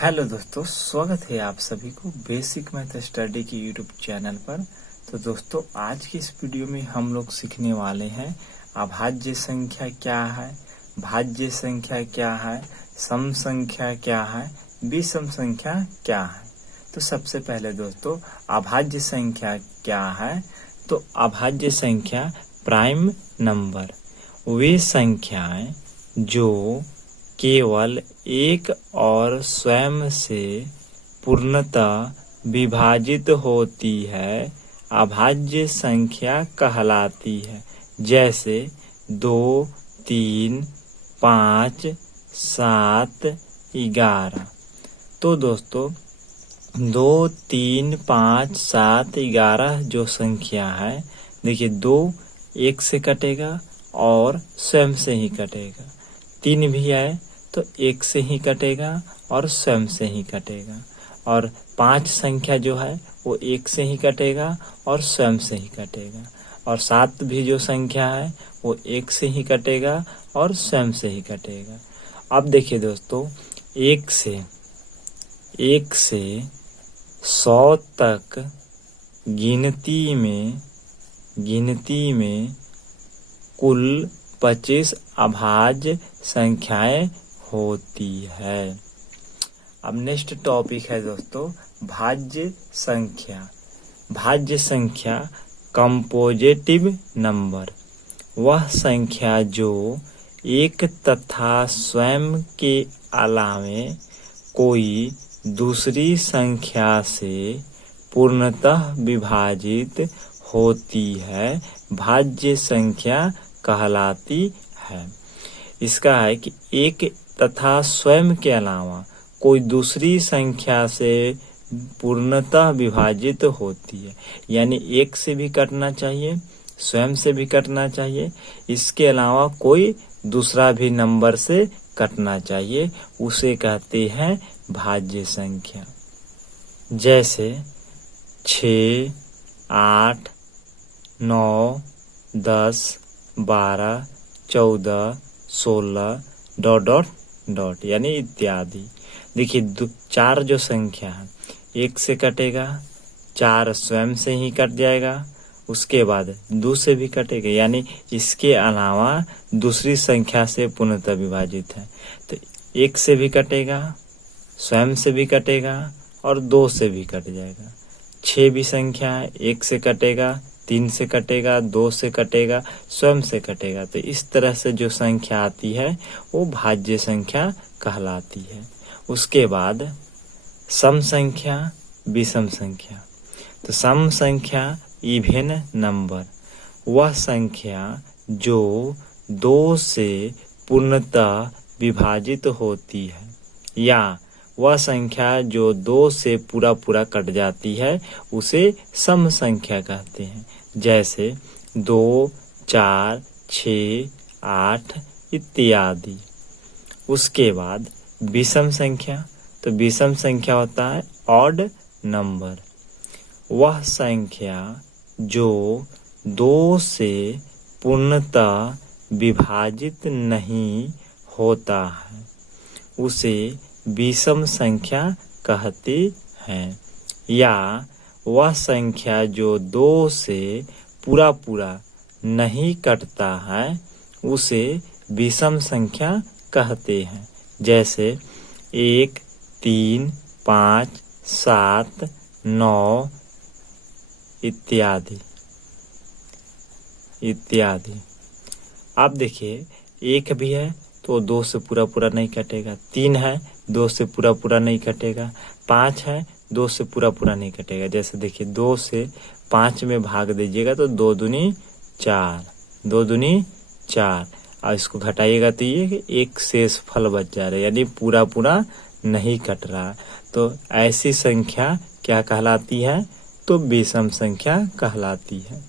Hello दोस्तों, स्वागत है आप सभी को बेसिक मैथ स्टडी की यूट्यूब चैनल पर। तो दोस्तों, आज की इस वीडियो में हम लोग सीखने वाले हैं अभाज्य संख्या क्या है, भाज्य संख्या क्या है, सम संख्या क्या है, विषम संख्या क्या है। तो सबसे पहले दोस्तों, अभाज्य संख्या क्या है। तो अभाज्य संख्या प्राइम नंबर वे संख्याएं जो केवल एक और स्वयं से पूर्णतः विभाजित होती है अभाज्य संख्या कहलाती है। जैसे 2, 3, 5, 7, 11। तो दोस्तों 2, 3, 5, 7, 11 जो संख्या है, देखिए 2 1 से कटेगा और स्वयं से ही कटेगा। 3 भी है तो 1 से ही कटेगा और स्वयं से ही कटेगा। और 5 संख्या जो है वो 1 से ही कटेगा और स्वयं से ही कटेगा। और 7 भी जो संख्या है वो 1 से ही कटेगा और स्वयं से ही कटेगा। अब देखिए दोस्तों, 1 से 100 तक गिनती में कुल 25 अभाज्य संख्याएं होती है। अब नेक्स्ट टॉपिक है दोस्तों भाज्य संख्या। भाज्य संख्या कंपोजिटिव नंबर वह संख्या जो एक तथा स्वयं के अलावे कोई दूसरी संख्या से पूर्णतः विभाजित होती है, भाज्य संख्या कहलाती है। इसका है कि एक तथा स्वयं के अलावा कोई दूसरी संख्या से पूर्णतः विभाजित होती है, यानी 1 से भी कटना चाहिए, स्वयं से भी कटना चाहिए, इसके अलावा कोई दूसरा भी नंबर से कटना चाहिए, उसे कहते हैं भाज्य संख्या। जैसे 6, 8, 9, 10, 12, 14, 16 ... यानी इत्यादि। देखिए 4 जो संख्या है 1 से कटेगा, 4 स्वयं से ही कट जाएगा, उसके बाद 2 से भी कटेगा, यानी इसके अलावा दूसरी संख्या से पूर्णतः विभाजित है। तो 1 से भी कटेगा, स्वयं से भी कटेगा और 2 से भी कट जाएगा। 6 भी संख्या है, 1 से कटेगा, 3 से कटेगा, 2 से कटेगा, स्वयं से कटेगा। तो इस तरह से जो संख्या आती है वो भाज्य संख्या कहलाती है। उसके बाद सम संख्या, विषम संख्या। तो सम संख्या इवन नंबर वह संख्या जो 2 से पूर्णतः विभाजित होती है, या वह संख्या जो 2 से पूरा कट जाती है उसे सम संख्या कहते हैं। जैसे 2, 4, 6, 8 इत्यादि। उसके बाद विषम संख्या। तो विषम संख्या होता है ऑड नंबर वह संख्या जो 2 से पूर्णतः विभाजित नहीं होता है, उसे विषम संख्या कहते हैं। या वह संख्या जो 2 से पूरा नहीं कटता है उसे विषम संख्या कहते हैं। जैसे 1, 3, 5, 7, 9 इत्यादि। आप देखिए 1 भी है तो 2 से पूरा नहीं कटेगा, 3 है 2 से पूरा नहीं कटेगा, 5 है 2 से पूरा नहीं कटेगा। जैसे देखिए 2 से 5 में भाग दीजिएगा तो 2 दूनी 4, 2 दूनी 4, और इसको घटाइएगा तो ये 1 शेष फल बच जा रहा है, यानी पूरा नहीं कट रहा। तो ऐसी संख्या क्या कहलाती है? तो विषम संख्या कहलाती है।